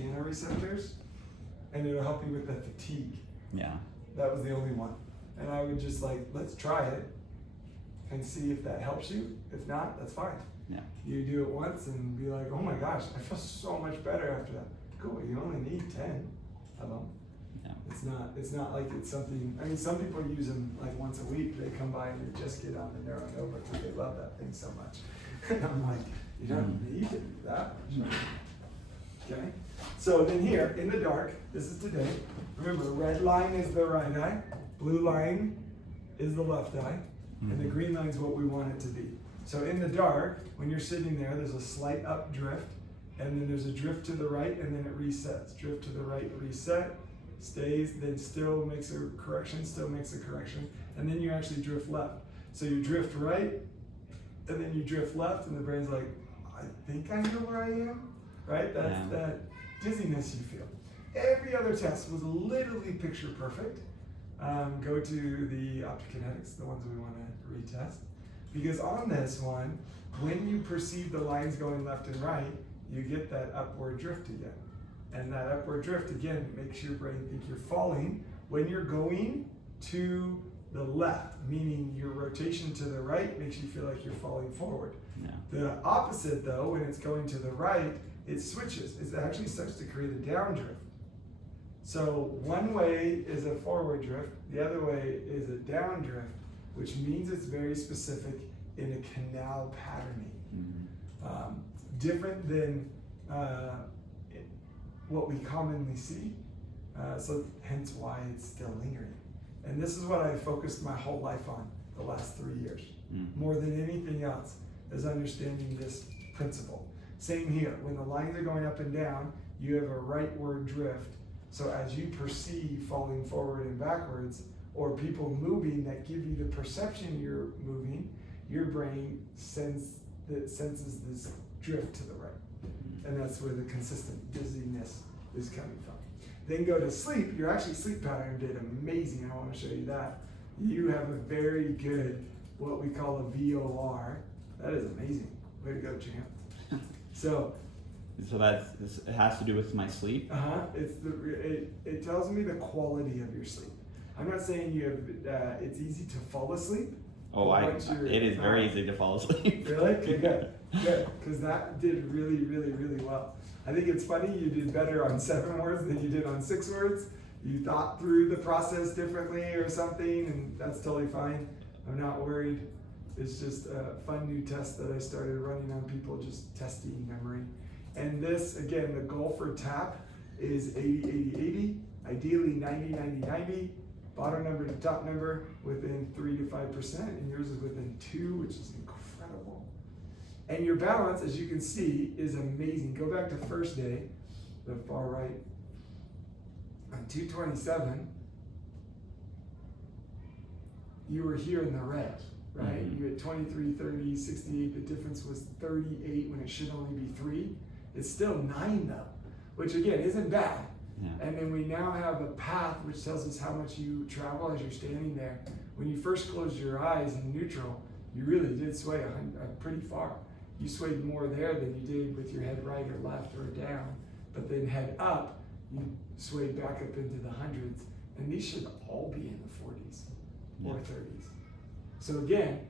mechanoreceptors, and it'll help you with the fatigue. Yeah. That was the only one. And I would just like, let's try it and see if that helps you. If not, that's fine. Yeah. You do it once and be like, oh my gosh, I feel so much better after that. Cool, you only need 10 of them. Yeah. It's not like it's something, I mean, some people use them like once a week. They come by and they just get on the NeuroNova because they love that thing so much. And I'm like, you don't need to do that much. Okay? So then here, in the dark, this is today. Remember, red line is the right eye, blue line is the left eye, and the green line is what we want it to be. So in the dark, when you're sitting there, there's a slight up drift, and then there's a drift to the right, and then it resets. Drift to the right, reset, stays, then still makes a correction, still makes a correction, and then you actually drift left. So you drift right, and then you drift left, and the brain's like, I think I know where I am, right? That's that dizziness you feel. Every other test was literally picture perfect. Go to the optokinetics, the ones we want to retest. Because on this one, when you perceive the lines going left and right, you get that upward drift again. And that upward drift again makes your brain think you're falling when you're going to the left, meaning your rotation to the right makes you feel like you're falling forward. Yeah. The opposite though, when it's going to the right, it switches. It actually starts to create a down-drift. So one way is a forward drift, the other way is a down-drift, which means it's very specific in a canal patterning. Different than what we commonly see, so hence why it's still lingering. And this is what I focused my whole life on the last 3 years, more than anything else, is understanding this principle. Same here, when the lines are going up and down, you have a rightward drift. So as you perceive falling forward and backwards, or people moving that give you the perception you're moving, your brain senses this drift to the right. And that's where the consistent dizziness is coming from. Then go to sleep, your actually sleep pattern did amazing. I want to show you that. You have a very good, what we call a VOR. That is amazing. Way to go, champ. So it has to do with my sleep. It tells me the quality of your sleep. I'm not saying you have. It's easy to fall asleep. Oh, it is very easy to fall asleep. Really? Okay, good, because that did really, really, really well. I think it's funny you did better on 7 words than you did on 6 words. You thought through the process differently or something, and that's totally fine. I'm not worried. It's just a fun new test that I started running on people, just testing memory. And this, again, the goal for TAP is 80, 80, 80, ideally 90, 90, 90, bottom number to top number within 3 to 5%, and yours is within 2, which is incredible. And your balance, as you can see, is amazing. Go back to first day, the far right. On 227, you were here in the red, right? You had 23, 30, 68. The difference was 38 when it should only be 3. It's still 9 though, which again isn't bad. Yeah. And then we now have a path which tells us how much you travel as you're standing there. When you first closed your eyes in neutral, you really did sway pretty far. You swayed more there than you did with your head right or left or down. But then head up, you swayed back up into the hundreds. And these should all be in the 40s or 30s. So again,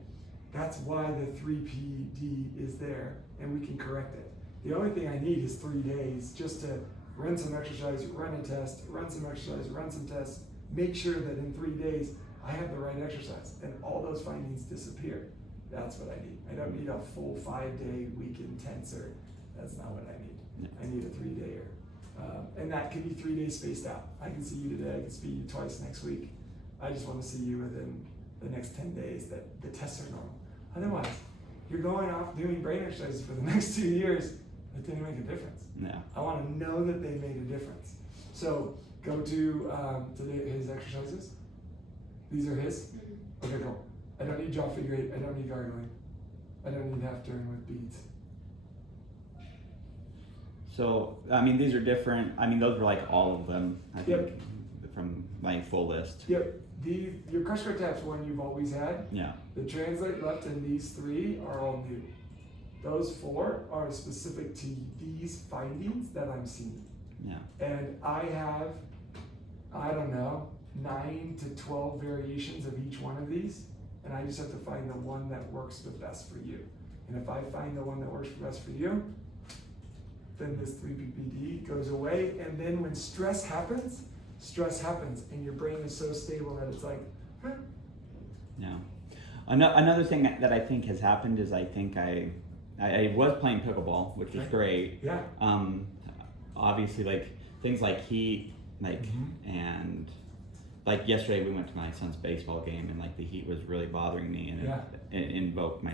that's why the 3PD is there, and we can correct it. The only thing I need is 3 days just to run some exercise, run a test, run some exercise, run some tests, make sure that in 3 days I have the right exercise, and all those findings disappear. That's what I need. I don't need a full 5-day week intensive. That's not what I need. I need a 3-dayer. And that can be 3 days spaced out. I can see you today, I can see you twice next week. I just want to see you within the next 10 days that the tests are normal. Otherwise, you're going off doing brain exercises for the next 2 years. It didn't make a difference. Yeah. I want to know that they made a difference. So go to his exercises. These are his? Okay, go. I don't need jaw figure 8. I don't need gargling. I don't need half turn with beads. So, I mean, these are different. I mean, those were like all of them, I think, from my full list. Yep. Your crush guard tap's one you've always had. Yeah. The translate left and these 3 are all new. Those 4 are specific to these findings that I'm seeing. Yeah. And I have, I don't know, 9 to 12 variations of each one of these, and I just have to find the one that works the best for you. And if I find the one that works best for you, then this 3PPD goes away. And then when stress happens, and your brain is so stable that it's like, huh. Yeah. Another thing that I think has happened is I think I was playing pickleball, which was great. Yeah. Obviously, like things like heat, like and like yesterday we went to my son's baseball game, and like the heat was really bothering me, and it invoked my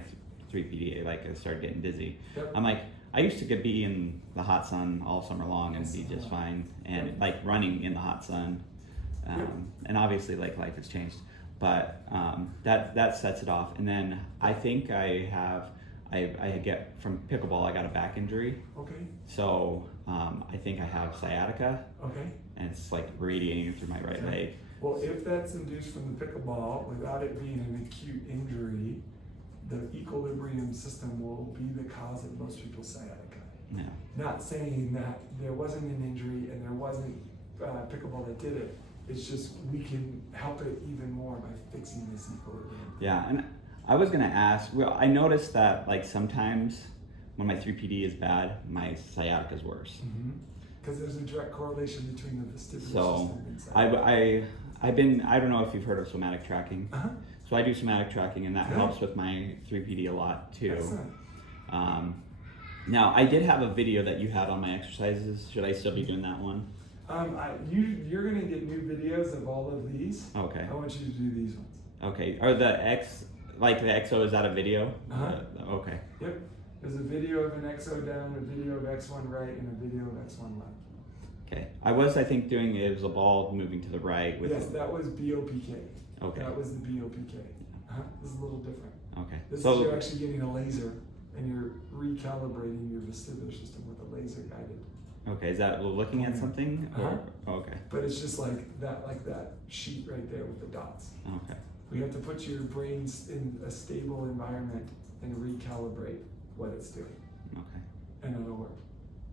3PDA. Like I started getting dizzy. Yep. I'm like, I used to be in the hot sun all summer long and be just fine, and like running in the hot sun, and obviously like life has changed, but that sets it off. And then I think I get from pickleball, I got a back injury. Okay. So I think I have sciatica. Okay. And it's like radiating through my right leg. Well, if that's induced from the pickleball, without it being an acute injury, the equilibrium system will be the cause of most people's sciatica. Yeah. Not saying that there wasn't an injury and there wasn't pickleball that did it. It's just we can help it even more by fixing this equilibrium. Yeah, and I was gonna ask. Well, I noticed that like sometimes when my 3PD is bad, my sciatica is worse. Because there's a direct correlation between the vestibular So system and sciatica. I don't know if you've heard of somatic tracking. So I do somatic tracking, and that helps with my 3PD a lot too. Excellent. Now I did have a video that you had on my exercises. Should I still be doing that one? You're gonna get new videos of all of these. Okay. I want you to do these ones. Okay. Are the XO, is that a video? Okay. Yep. There's a video of an XO down, a video of X1 right, and a video of X1 left. Okay. I was doing it was a ball moving to the right with. Yes, that was BOPK. Okay. That was the BOPK. This is a little different. Okay. This is you're actually getting a laser, and you're recalibrating your vestibular system with a laser guided. Okay. Is that looking at something? Okay. But it's just like that sheet right there with the dots. Okay. We have to put your brains in a stable environment and recalibrate what it's doing. Okay. And it'll work.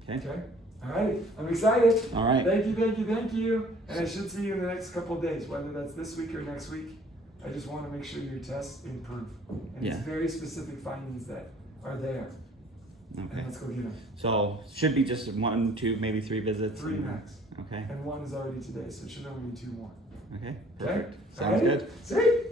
Okay. All right. I'm excited. All right. Thank you. And I should see you in the next couple of days, whether that's this week or next week. I just want to make sure your tests improve. And it's very specific findings that are there. Okay. And let's go get them. So should be just 1, 2, maybe 3 visits. 3 max. Okay. And 1 is already today, so it should only be 2 more. Okay. Perfect. Okay? Sounds good. See?